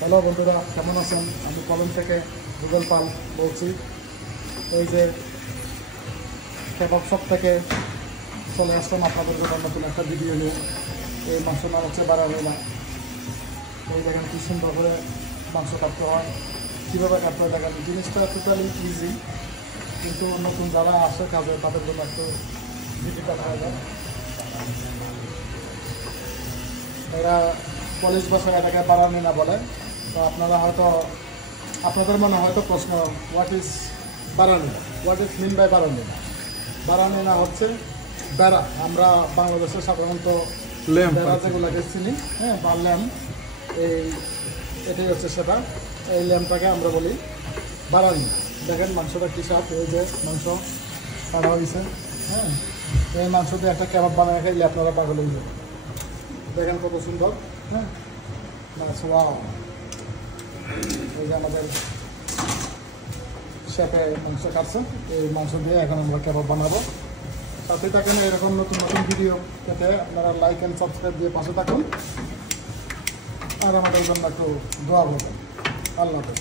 Hello বন্ধুরা, কেমন আছেন? আমি কলম থেকে গুগল পাল বলছি। এই যে কেবাব শপ থেকে চলে আসলাম আপনাদের জন্য নতুন একটা ভিডিও নিয়ে। এই মাংস নাম হচ্ছে বারামিনা। এই দেখেন কি সুন্দর করে মাংস কাটতে হয়, কীভাবে কাটতে হয় দেখেন। জিনিসটা টোটালি ইজি, কিন্তু নতুন যারা আসে কাজে তাদের জন্য একটু ডিফিকাল্ট হয়ে যায়। এরা পলিশ ভাষায় এটাকে বারামিনা বলে। তো আপনারা হয়তো আপনাদের মনে হয়তো প্রশ্ন, হোয়াট ইজ বারামিনা, হোয়াট ইজ মিন বাই বারামিনা? বারামিনা হচ্ছে বেড়া। আমরা বাংলাদেশে সাধারণত বেড়া যেগুলোকে চিনি, হ্যাঁ, বা ল্যাম্প, এটাই হচ্ছে সেটা। এই ল্যাম্পটাকে আমরা বলি বারামিনা। দেখেন মাংসটা কী স্বাদ। এই যে মাংস কাটা হয়েছে, হ্যাঁ, এই মাংস দিয়ে একটা কেবাব বানায় খাইলে আপনারা পাগল হয়ে যাবেন। দেখেন কত সুন্দর, হ্যাঁ, ওয়াও। এই যে আমাদের শেফে মাংস কাটছে, এই মাংস দিয়ে এখন আমরা কেবাব বানাবো। সাথে থাকেন এরকম নতুন নতুন ভিডিও পেতে আপনারা লাইক অ্যান্ড সাবস্ক্রাইব দিয়ে পাশে থাকুন, আর আমাদের জন্য একটু দোয়া করবেন। আল্লাহ হাফেজ।